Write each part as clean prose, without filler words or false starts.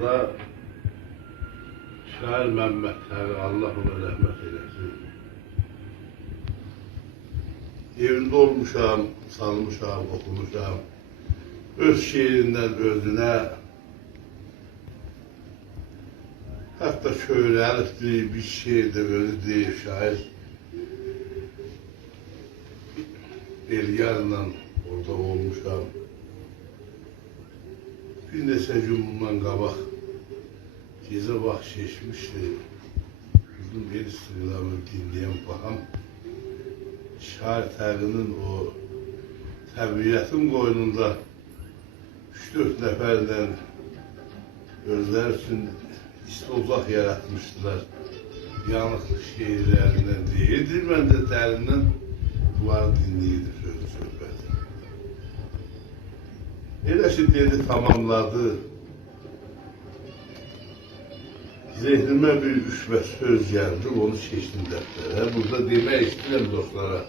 zamanında Şair Mehmet Təri, Allah ona rəhmət eylesin. Evinde olmuşam, salmışam, okumuşam. Öz şiirinden özüne, hatta şöyle diye bir şiirde özü diye şair Eliyar'la orada olmuşam. Bir neçə gün bundan qabaq gecə vaxt geçmişdi. Bizim el istiqlamı dinleyen baxam. Şair Təri'nin o təbiətin qoynunda 3-4 nəfərlə özləri üçün istozaq yaratmışdılar. Yanıqlı şiirlərindən deyildi. Mən də Təri'ndən bunları dinleyirdim sözü söhbəti. Elə ki dedi tamamladı. Zehnime bir 3-5 söz geldi, onu seçtim deftere. Burada demək istəyirəm dostlara.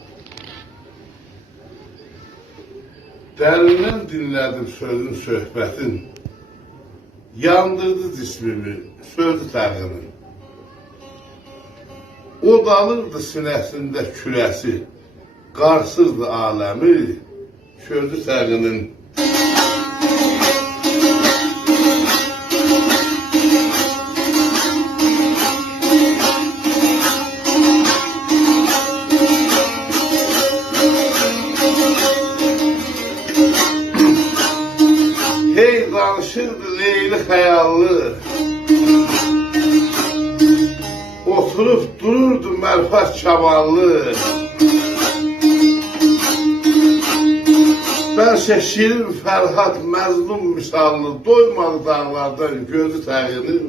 Dərindən dinlədim sözün, söhbətin. Yandırdı cismimi, sözü Təri'nin. O dalırdı sinəsində kürəsi, qarsızdı aləmi, sözü Təri'nin. Hey danışırdı Leyli xəyallı, oturup dururdu mərfət kamallı. Bəlkə şirin Fərhad məzlum misallı, doymadı dağlardan gözü Təri'nin.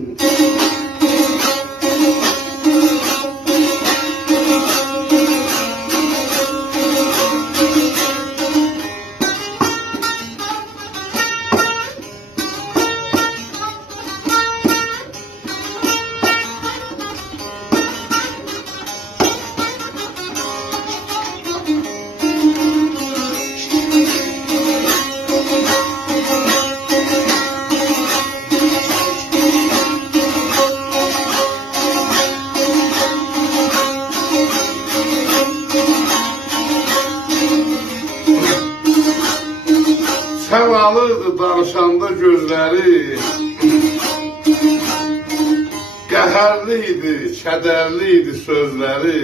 Sen alırdı danışanda gözleri, qəhərliydi, kədərliydi sözləri.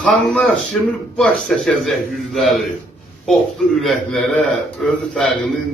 Xanlar kimi baş çəkəcək yüzləri, hopdu ürəklərə özü Təri'nin.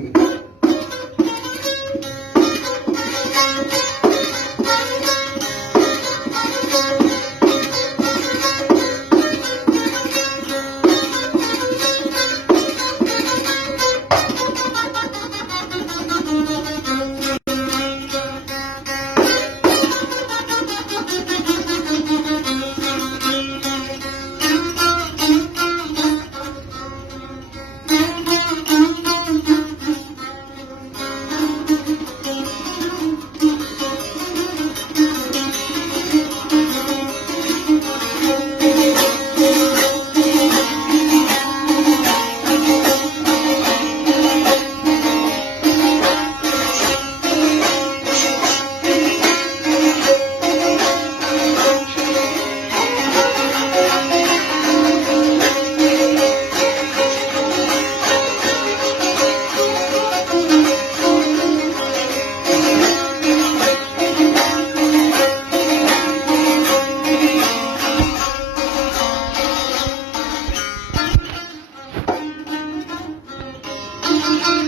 Thank you.